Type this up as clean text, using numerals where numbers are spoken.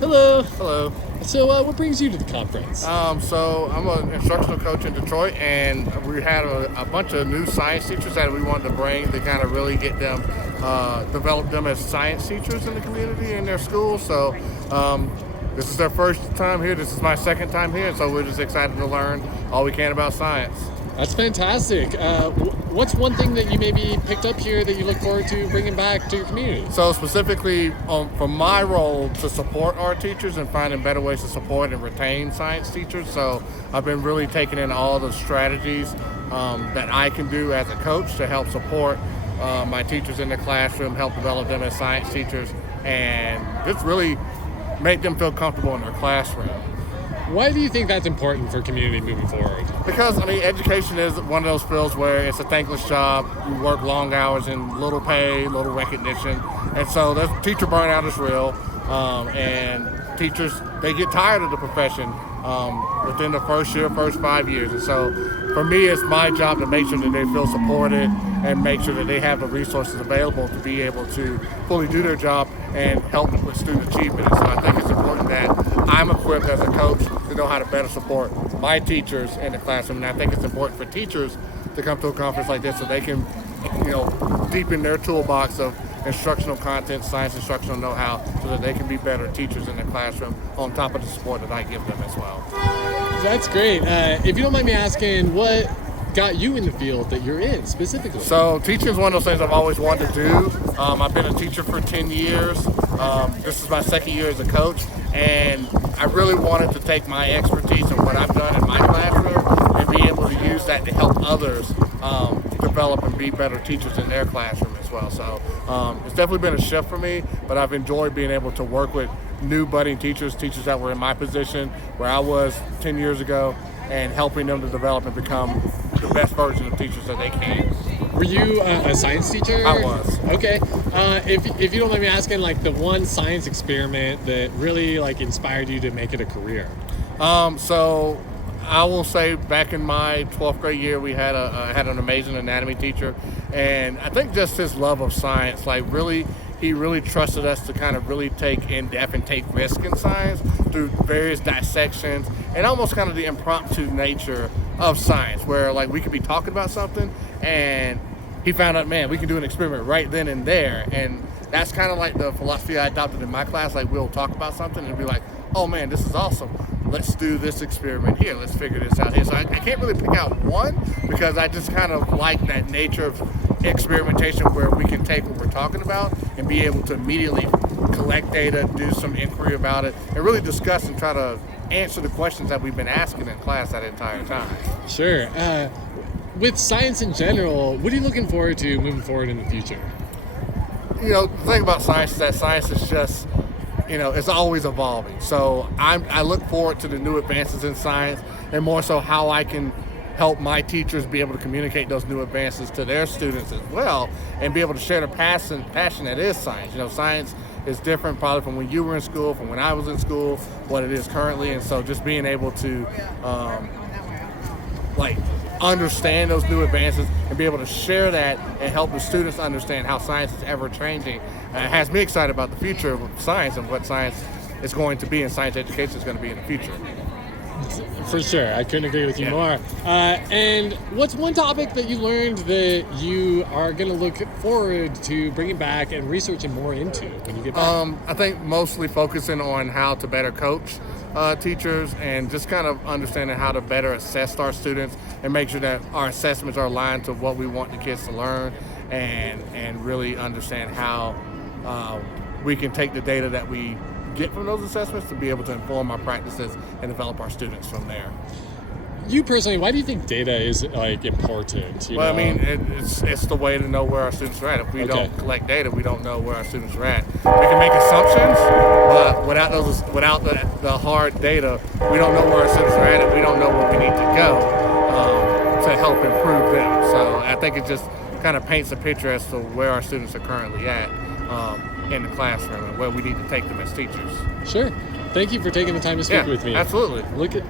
Hello. Hello. So, what brings you to the conference? So I'm an instructional coach in Detroit, and we had a bunch of new science teachers that we wanted to bring to kind of really get them, develop them as science teachers in the community in their school. So this is their first time here. This is my second time here, so we're just excited to learn all we can about science. That's fantastic. What's one thing that you maybe picked up here that you look forward to bringing back to your community? So specifically, for my role to support our teachers and finding better ways to support and retain science teachers. So I've been really taking in all the strategies that I can do as a coach to help support my teachers in the classroom, help develop them as science teachers, and just really make them feel comfortable in their classroom. Why do you think that's important for community moving forward? Because, education is one of those fields where it's a thankless job. You work long hours and little pay, little recognition. And so the teacher burnout is real. And teachers, they get tired of the profession within the first 5 years. And so for me, it's my job to make sure that they feel supported and make sure that they have the resources available to be able to fully do their job and help them with student achievement. And so I think it's important that I'm equipped as a coach to know how to better support my teachers in the classroom. And I think it's important for teachers to come to a conference like this so they can, deepen their toolbox of instructional content, science instructional know-how, so that they can be better teachers in the classroom on top of the support that I give them as well. That's great. If you don't mind me asking, what got you in the field that you're in specifically? So teaching is one of those things I've always wanted to do. I've been a teacher for 10 years. This is my second year as a coach, and I really wanted to take my expertise and what I've done in my classroom and be able to use that to help others develop and be better teachers in their classroom as well. So it's definitely been a shift for me, but I've enjoyed being able to work with new budding teachers that were in my position where I was 10 years ago, and helping them to develop and become the best version of teachers that they can. Were you a science teacher? I was. Okay. If you don't mind me asking, the one science experiment that really inspired you to make it a career? So I will say back in my 12th grade year, we had had an amazing anatomy teacher, and I think just his love of science, he really trusted us to kind of really take in depth and take risk in science through various dissections and almost kind of the impromptu nature of science, where we could be talking about something and he found out, man, we can do an experiment right then and there. And that's kind of like the philosophy I adopted in my class. We'll talk about something and be like, oh man, this is awesome. Let's do this experiment here. Let's figure this out here. So I can't really pick out one, because I just kind of like that nature of experimentation where we can take what we're talking about and be able to immediately collect data, do some inquiry about it, and really discuss and try to answer the questions that we've been asking in class that entire time. Sure. With science in general, what are you looking forward to moving forward in the future? The thing about science is that science is just, it's always evolving. So I look forward to the new advances in science, and more so how I can help my teachers be able to communicate those new advances to their students as well, and be able to share the passion that is science. Science is different probably from when you were in school, from when I was in school, what it is currently. And so just being able to understand those new advances and be able to share that and help the students understand how science is ever changing has me excited about the future of science and what science is going to be and science education is going to be in the future. For sure. I couldn't agree with you more. And what's one topic that you learned that you are going to look forward to bringing back and researching more into when you get back? I think mostly focusing on how to better coach teachers, and just kind of understanding how to better assess our students and make sure that our assessments are aligned to what we want the kids to learn, and really understand how we can take the data that we get from those assessments to be able to inform our practices and develop our students from there. You personally, why do you think data is important? Well, it's the way to know where our students are at. If we don't collect data, we don't know where our students are at. We can make assumptions, but without the hard data, we don't know where our students are at, and we don't know where we need to go to help improve them. So I think it just kind of paints a picture as to where our students are currently at in the classroom and where we need to take them as teachers. Sure. Thank you for taking the time to speak with me. Absolutely. Look at